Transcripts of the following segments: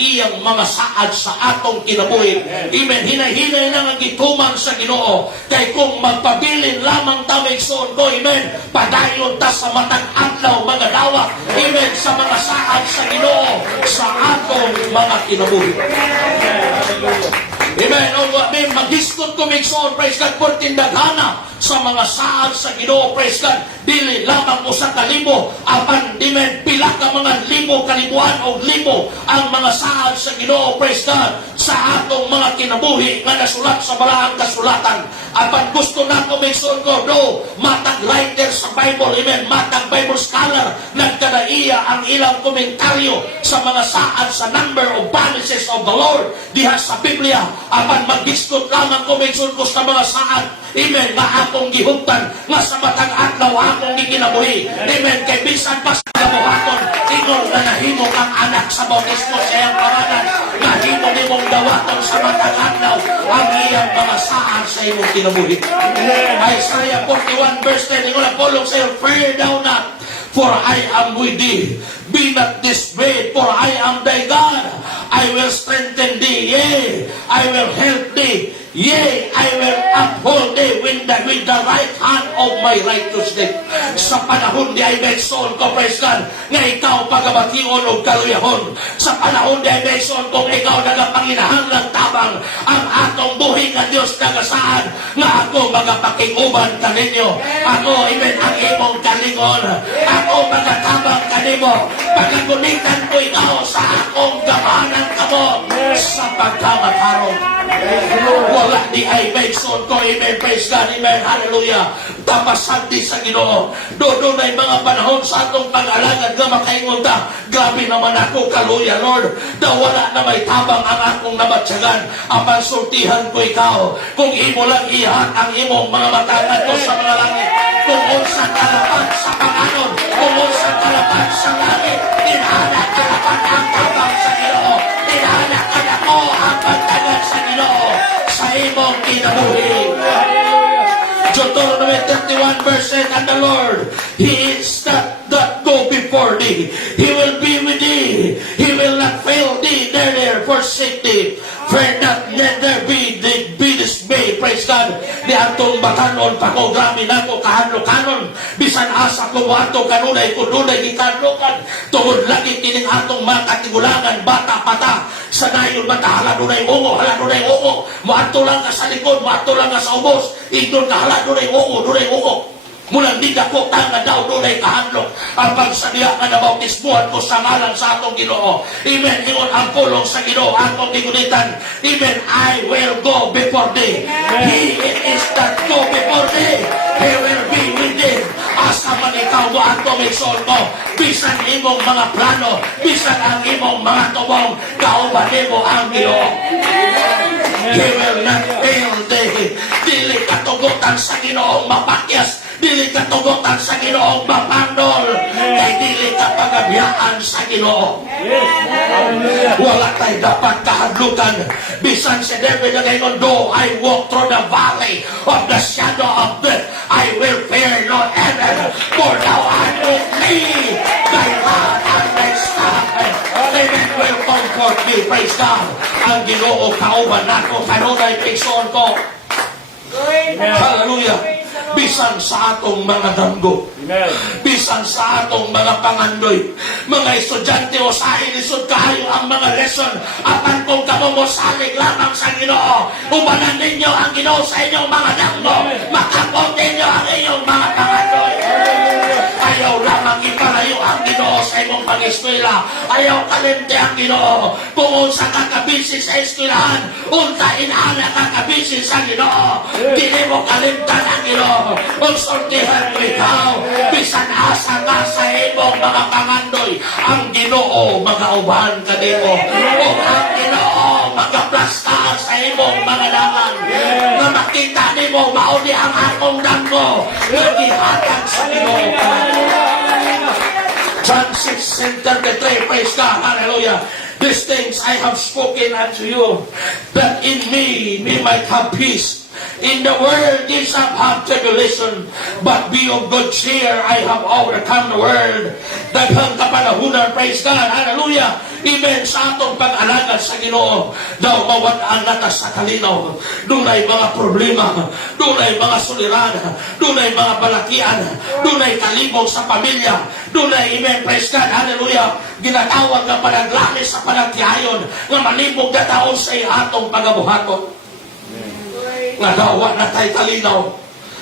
iyang mga saad sa atong kinabuhi. Amen. Hinay-hinay na nga gituman sa Ginoo. Kay kung magpabilin lamang ta maigsoon ko, amen, padayon ta sa matag adlaw mga dawat, amen, sa mga saad sa Ginoo sa atong mga kinabuhi. Amen. O amen, maghiskot ko maigsoon, praise God, por tindaghana sa mga saad sa Ginoo, praise God, dili lamang mo sa kalibo, apan dimen pila ka mga libo, kalibuan o libo ang mga saad sa Ginoo, praise God, sa atong mga kinabuhi nga nasulat sa balaang kasulatan. Apan gusto na ko maigsoon ko, no, matag writer sa Bible, amen, matag Bible scholar, nagkadaiya ang ilang komentaryo sa mga saad sa number of promises of the Lord diha sa Biblia. Apan maghiskot lamang ko maigsoon ko sa mga saad, amen, nga akong gihuptan, nga sa matang adlaw akong gikinabuhi. Amen. Kay bisan pa sa gabuhaton, ingon na nahimo kang anak sa bautismo sa iyang pangalan, nahimo nimong dawaton sa matang adlaw ang iyang mga saad sa imong kinabuhi. Isaiah 41 verse 10, ingon na polong sa iyo, fear thou not, for I am with thee. Be not dismayed, for I am thy God. I will strengthen thee, yea, I will help thee. Yea, I will uphold thee with the right hand of my righteousness. Sa panahon di ay maigsoon ko, praise God, nga ikaw pagabation o kaluyahon. Sa panahon di ay maigsoon kung ikaw nagapanginahanglang tabang ang atong buhi nga Diyos nagasaan, nga ako magapakiguban kaninyo. Ako, amen, ang imong kalingon. Ako magatabang kanimo. Pagagunitan ko ikaw sa akong gamanan kamo sa pagkamatarong. Wala di ay maigsoon ko, amen, praise God, amen, hallelujah. Tapasan di sa Ginoo. Doon ay mga panahon sa atong pag-alagad nga makaingon ta, grabe naman ako, kaluya, Lord. Daw wala na may tabang ang akong namatsagan. Apan sultihan ko ikaw. Kung imo lang ihat ang imong mga matangan ko sa mga langit. Kung unsa kalapan sa panganon, kung unsa kalapan sa langit, tinahana kalapan ang tabang sa Ginoo. Tinahana kalako ang pagtagan sa Ginoo sa imong kinabuhi. Deuteronomy 31 verse 10, and the Lord, He is that go before thee. He will be with thee. He will not fail thee, neither forsake thee. Fear not, neither be dismayed. Praise God. Di atong batanon, pakogramin ako, kahanlo-kanon. Bisan asa ko ato kanunay, kununay, ikanlukan. Tungod lagi kining atong mga katigulangan, bata-pata. Sanayon mata, hala dunay ungo, hala dunay ungo. Maato lang ka sa likod, maato lang ka sa ubos. Ignon ka, hala dunay ungo, dunay ungo. Mulang di ko tanga daw dunay kahandlok. Ang pagsadya nga nabautismuhan ko sa ngalan sa atong Ginoo. Amen. Ingon ang pulong sa Ginoo, atong gigunitan. Amen. I will go before thee. He is that go before thee. He will be with thee. Asa man ikaw mo ato maigsoon mo, bisan imong mga plano, bisan ang imong mga tubong, kauban mo ang Ginoo. He will not fail thee. Dili katugutan sa Ginoong mapakyas, dili katugutan sa Ginoong mapandol, kay dili ka pagabiyaan sa Ginoo. Wala tayo dapat kahadlukan. Bisan si David na ngayon, though I walk through the valley of the shadow of death, I will fear no evil, for thou art with me. Thy rod and thy staff, amen, will comfort me. Praise God. Ang Ginoo kauban nako, kanunay pigsoon ko. Hallelujah. Bisan sa atong mga damgo, bisan sa atong mga pangandoy, mga estudyante o sa ilisod kahayo ang mga lesson, apan kung kamo mo salig lamang sa Ginoo, ubanan ninyo ang Ginoo sa inyong mga damgo, makapot ninyo ang inyong mga pangandoy. Ayaw lamang ipalayo ang Ginoo sa imong pag-eskwela, ayaw kalimti ang Ginoo. Kung unsa kakabisi sa eskwelahan, unta inana kakabisi sa Ginoo, dili mo kalimtan ang Ginoo. Kung sultihan mo ikaw, bisan asa ka sa imong mga pangandoy, ang Ginoo magauban ka nimo. O ang Ginoo magaplas ka sa imong mga dangan, na makita nimo mauli ang akong damgo, nagihatag sa Ginoo ka. John 6:33, praise God, hallelujah. These things I have spoken unto you, that in me might have peace. In the world ye shall have tribulation, but be of good cheer, I have overcome the world. Daghang kapanahunan, praise God, hallelujah. Amen, sa atong pag-alagad sa Ginoo, daw mawad-an nata sa kalinaw. Dunay mga problema, dunay mga suliran, dunay mga balakian, dunay kalibog sa pamilya, dunay, amen, praise God, hallelujah, ginatawag nga panaglanis sa panagtihayon, nga malibog na taon sa atong pagabuhaton. Nga dawa na tayo kalinaw.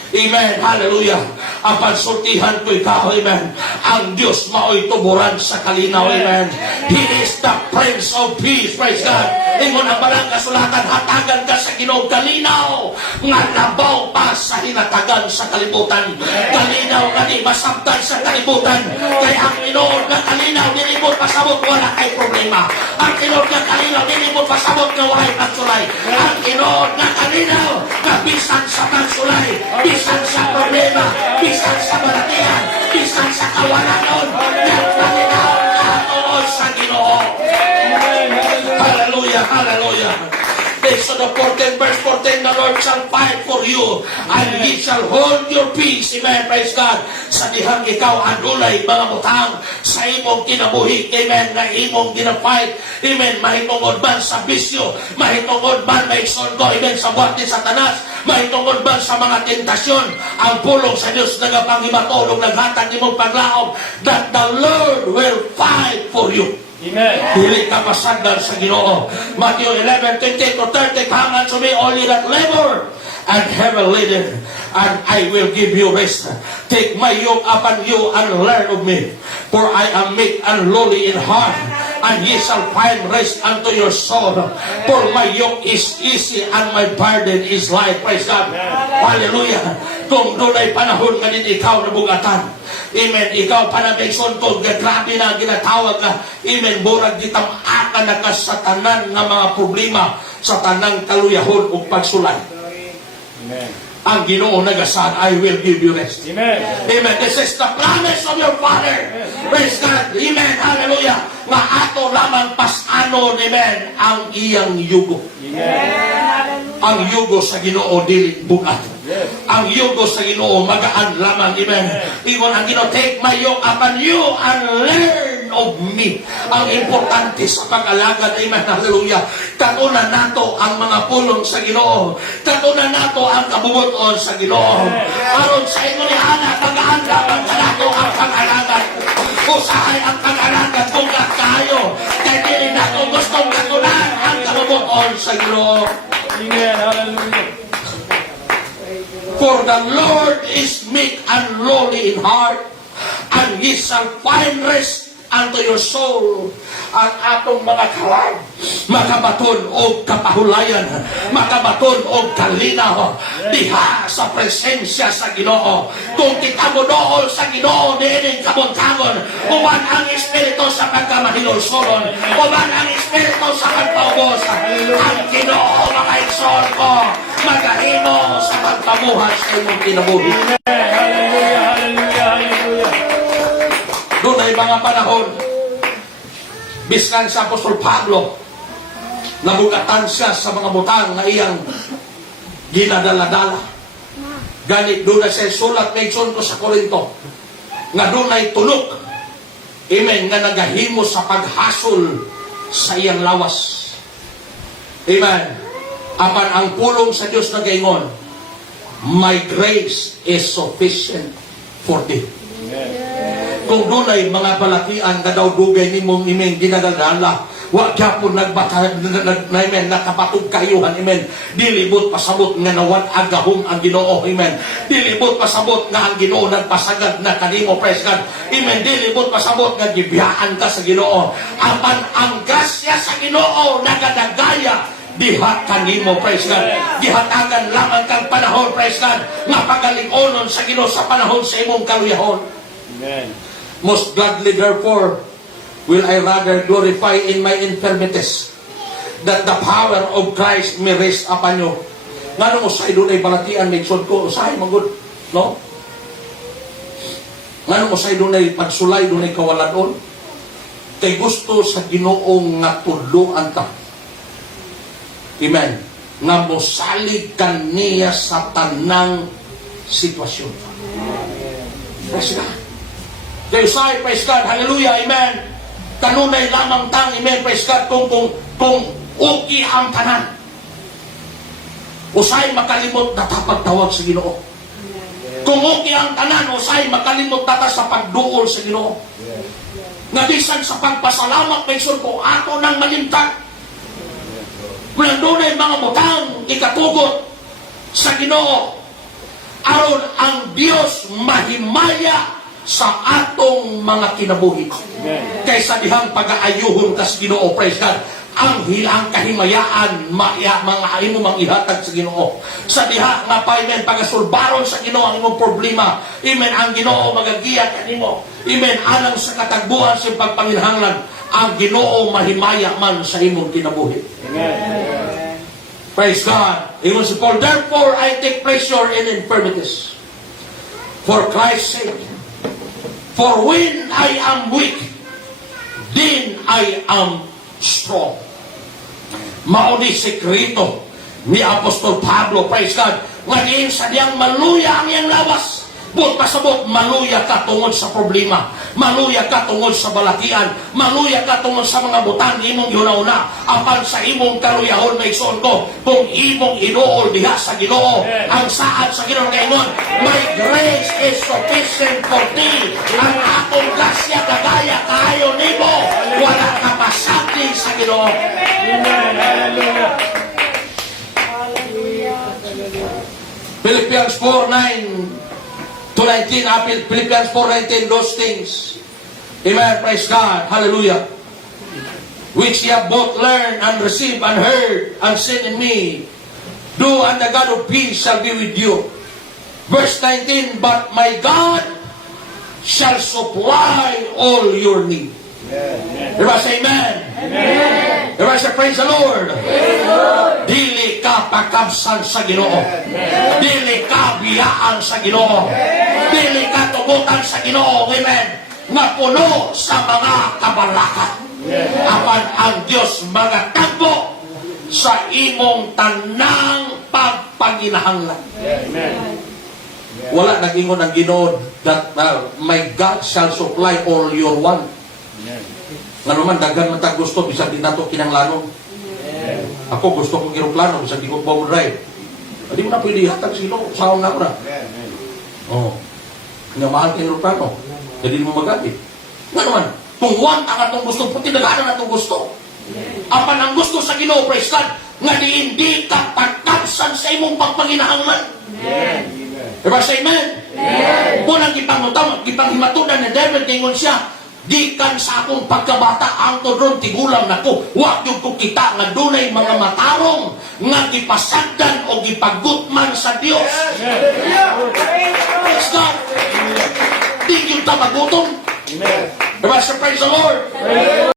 Amen. Hallelujah. Ang pansultihan ko ikaw. Amen. Ang Diyos mao'y tuburan sa kalinaw. Amen. He is the Prince of Peace. Praise God. Ingon ang balang kasulatan, hatagan ka sa Ginoo kalinaw. Nga labaw pa sa hinatagan sa kalibutan. Kalinaw nga di masabtan sa kalibutan. Kaya ang inood ng kalinaw, nilibot pasabot, wala kay problema. Ang inood ng kalinaw, nilibot pasabot, na wala pagsulay. Ang inood ng kalinaw, na bisan sa pagsulay, bisan sa problema, bisan sa balatian, bisan sa kawalanon, yung kalinaw na tuon sa Ginoo. Hallelujah, hallelujah. Exodus 14, verse 14, the Lord shall fight for you, and ye shall hold your peace. Amen, praise God. Sa dihang ikaw adulay mga butang sa imong kinabuhi, amen, na imong gina-fight, amen, mahitungod man sa bisyo, mahitungod man maigsoon ko, amen, sa buhat ni Satanas, mahitungod man sa mga tentasyon, ang pulong sa Diyos nagapanghimatulong, naghatag imong paglaom, that the Lord will fight for you. Amen. Dili ka pasagdan sa Ginoo. Matthew 11:20-30, come unto me, all ye that labor and heavy laden, and I will give you rest. Take my yoke upon you and learn of me, for I am meek and lowly in heart, and ye shall find rest unto your soul. For my yoke is easy and my burden is light. Praise God. Hallelujah. Kung doon ay panahon nga din ikaw na bugatan, amen, ikaw panabekson ko, grabe na ginatawag ka, amen, burag gitam-akan na ka sa tanan nga mga problema, sa tanang kaluyahon o pagsulay. Amen. Ang Ginoo nagasan, I will give you rest. Amen. Amen. This is the promise of your Father. Praise God. Amen. Hallelujah. Nga ato lamang pasano, amen, ang iyang yugo. Amen. Ang yugo sa Ginoo dili bugat. Yes. Ang yugo sa Ginoo magaan lamang. Amen. Ingon ang Ginoo, take my yoke upon you and learn of me. Ang importante sa pag-alagad. Amen. Hallelujah. Katunan nato ang mga pulong sa Ginoo. Katunan nato ang kabubuton sa Ginoo. Aron sa inyo ni Ana, magaan lamang sa nato ang pag-alagad. Usahay ang pag-alagad kung kayo. Kaya dili nato gustong katunan ang kabubuton sa Ginoo. Amen. Hallelujah. For the Lord is meek and lowly in heart, and ye shall find rest unto your soul. Ang atong mga kalag, makabaton o kapahulayan, makabaton o kalinaw, diha sa presensya sa Ginoo. Kung kita mo dool sa Ginoo, diinin kabuntagon, uban ang Espiritu sa pagkamahilolsolon, uban ang Espiritu sa pagpaubos. Ang Ginoo, mga igsoon ko, magahimo sa pagpamuhat sa imong kinabuhi. Hallelujah. Hallelujah. Hallelujah. Doon ay mga panahon, biskan sa Apostol Pablo, nabugatan siya sa mga butang na iyang ginadala-dala. Ganit doon na siya sulat na igsoon ko sa Korinto, nga doon ay tulok, amen, nga nagahimo sa paghasol sa iyang lawas. Amen. Apan ang pulong sa Diyos na gaingon, my grace is sufficient for thee. Kung doon ay mga balakian na daw dugay ni mong imen ginadadala, wag po nakapatog kayuhan, amen. Dilibot pasabot nga nawad agahom ang Ginoo, amen. Dilibot pasabot nga ang Ginoo nagpasagad na kanimo, praise God, amen. Dilibot pasabot nga gibiyaan ka sa Ginoo. Apan ang grasya sa Ginoo nagadagaya diha kanimo, praise God. Gihatagan lamang kang panahon, praise God, nga pagalingonon sa Ginoo sa panahon sa imong kaluyahon. Amen. Most gladly, therefore, will I rather glorify in my infirmities, that the power of Christ may rest upon you. Nga nung usay doon ay balatian, may sod ko, usahay magod, no? Nga nung usay doon ay pagsulay, doon ay kawaladon. Kay gusto sa Ginoong nga tudloan ta. Amen. nga mosalig kaniya sa tanang sitwasyon. Praise God. Kaya usay, praise God, hallelujah, amen. Kanunay lamang tang, amen, praise God, kung okay ang tanan. Usay makalimot na tapagtawag sa Ginoo. Kung okay ang tanan, usay makalimot na ta sa pagduol sa Ginoo. Nga bisan sa pagpasalamat, may ko, ato nang malimtag. Kung doon ay mga butang, ikatugot sa Ginoo, aron ang Dios mahimaya sa atong mga kinabuhi. Kaysa dihang pag-aayuhon kas Ginoo, praise God, ang hilang kahimayaan mga imo mang ihatag sa Ginoo. Sa diha nga pa, amen, pagasulbaron sa Ginoo ang imong problema, amen, ang Ginoo magagiya kanimo, amen, alang sa katagbuhan sa pagpanginahanglan, ang Ginoo mahimaya man sa imong kinabuhi. Amen. Praise God. Ingon si Paul, therefore I take pleasure in infirmities, for Christ's sake. For when I am weak, then I am strong. Mauni sekreto ni Apostol Pablo, praise God, ngayon sa diyang maluya ang iyang lawas. But pasabot, maluya ka tungod sa problema, maluya ka tungod sa balakian, maluya ka tungod sa mga butang imong yuna-una, apan sa imong kaluyahon may ison ko, kung imong inuol diha sa Ginoo, ang saad sa Ginoo kaingon, my grace is sufficient for thee, ang akong grasya kagaya kayo nimo, wala ka pasabing sa Ginoo. Amen. Hallelujah. Philippians 4:9 to 19, Philippians 4:19, those things. Amen, praise God, hallelujah. Which ye have both learned and received and heard and seen in me, do, and the God of peace shall be with you. Verse 19, but my God shall supply all your need. Everybody say amen. Amen. Everybody say praise the Lord. Praise the Lord. Dili ka pagkabsan sa Ginoo. Dili ka biyaan sa Ginoo. Dili ka tugutan sa Ginoo. Amen. Nga puno sa mga kabalakan. Apan ang Diyos magatagbo sa imong tanang pagpaginahanglan. Amen. Wala nag-ingon ang Ginoo that my God shall supply all your want. Nga naman, daghan man tag gusto, bisag di nato kinanglanon. Ako gusto kong aeroplano, bisag di ko bomb drive. Hindi mo na pwede hatag sino, sahong na ko na. Oh. Nga mahal ka aeroplano, hindi mo magamit. Nga naman, kung want ang atong gusto, puti nagana na atong gusto. Apan ang gusto sa Ginoo, praise God, nga di hindi ka pagkapsan sa imong pagpanginahanglan. Diba sa amen? Kung ang ipanghimatunan ni David, tingon siya, di kan sa akong pagkabata ang tudron tigulang nako, wa gyud ko kita nga dunay mga matarong nga gipasagdan o gipagutman sa Dios. Praise God. Di gyud ta magutom. Diba sa praise the Lord?